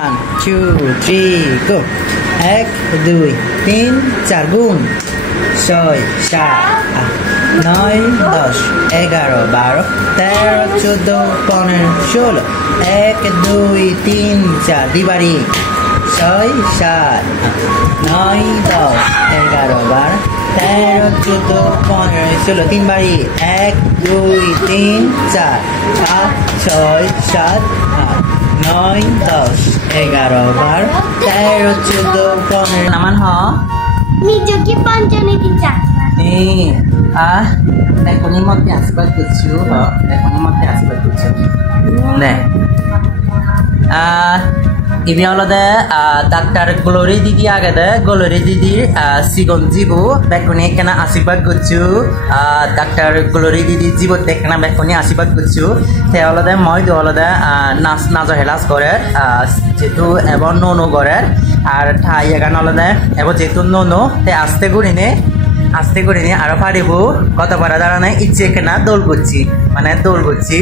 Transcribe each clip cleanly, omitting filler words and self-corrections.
1 2 3 go 1 2 3 4 গুণ 6 7 8 9 10 11 12 13 14 15 16 1 2 3 4 দিবারি 6 7 9 10 11 12 13 14 15 16 তিন বাড়ি 1 2 3 4 5 6 7 8 9 10 11 12 13 14 15 naman ho Medyo kipanjani di Jakarta. Ecco ni mo ti asbat kucu ho ecco ni mo ti asbat kucu ne ini olode Dr. Glory Didi agade Glory Didi sigon jibu bekoni kena asibat kucu Dr. Glory Didi jibu tekna bekoni asibat kucu te olode moi do olode nas nazo helas gore jetu ebon nono gore আর ঠাই এখানে অলদে এবং যেহেতু নোনো তে আস্তে করিনি আরো পারিব কত পারা দাঁড়ানো ইচ্ছে কেনা দোল করছি মানে দোল করছি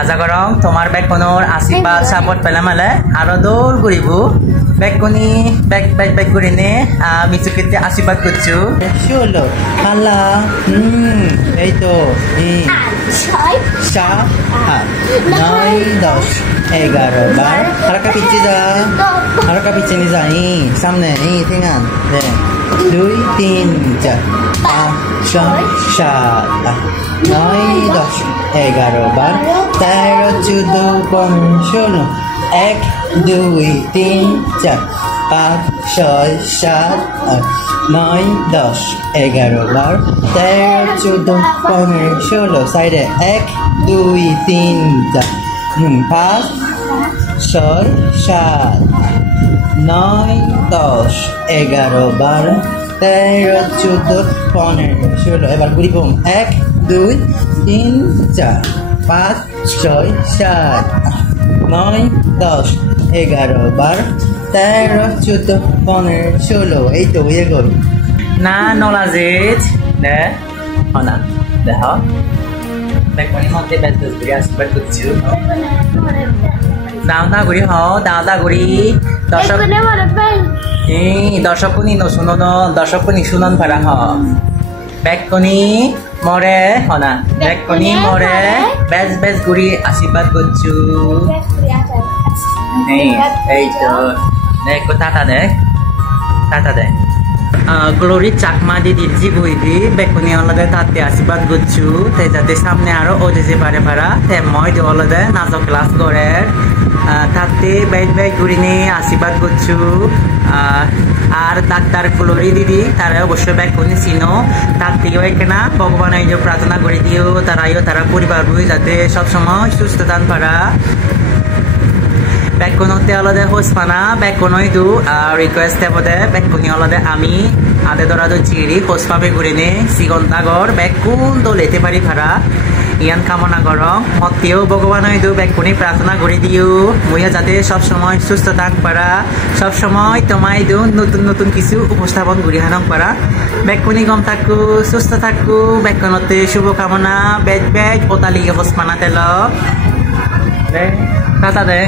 আজা করম তোমার বেকনের আশীর্বাদ সাপোর্ট পেলে মেলে আরো দোল করিব বেকনি বেক করিনে মিচুকিতে আশীর্বাদ করছো ষোলো খালা এই তো 7 8 9 10 11 12 harap ka pichi da harap ka pichi ni zai samne ni tingan de 2 3 4 5 6 7 9 10 11 12 13 14 15 16 1 2 3 4 5 6 7 8 9 10 11 12 13 14 15 16 side 1 2 3 4 5 6 7 9 10 11 12 13 14 15 16 এবার ঘুরি কম 1 2 3 4 5 6 7 9 10 11 12 13 14 15 16 এই তো ইয়ে করি না নলাজিত দে হনা দেখ বেকনি মতে বেদস গুরি আসবার কুচু দাওদা গুরি হও দাওদা গুরি দর্শক দর্শকনি ন শুনো ন দর্শকনি শুনন পারা হ বেকনি মরে হনা বেকনি মরে বেজ গুরি আশীর্বাদ কুচু এই তো দেখো টাটা দে গ্লোরি চাকমা দিদির জিবুইদি বেকনি অলদে তাতে আশীর্বাদ করছু তে যাতে সামনে আরো ওজে যে পারে পারা তে মই দি অলদে নাচো ক্লাস করে তাতে বেক ঘুরিনি আশীর্বাদ করছু আর ডাক্তার গ্লোরি দিদি তারা অবশ্য বেকনি চিনো তার থেকেও এখানে ভগবান এই যে প্রার্থনা করে দিও তারা পরিবার বই যাতে সবসময় সুস্থ থান পারা বেকনতে অলদে হোসপানা বেকনই দু রিকোয়েস্ট বদে বেকনি অলদে আমি আদে দরা দো চিরি হোসপাবে ঘুরিনে সিগন্তাগর বেকুন তো লেতে পারি ভাড়া ইয়ান কামনা করম মতেও ভগবান দু বেকুনি প্রার্থনা করে দিও মুইয়া যাতে সবসময় সুস্থ থাক পারা সবসময় তোমায় দু নতুন কিছু উপস্থাপন ঘুরি হানক পারা বেকুনি গম থাকু সুস্থ থাকু বেকনতে শুভকামনা বেজ ওতালিগে হোসপানা তেল টাটা দে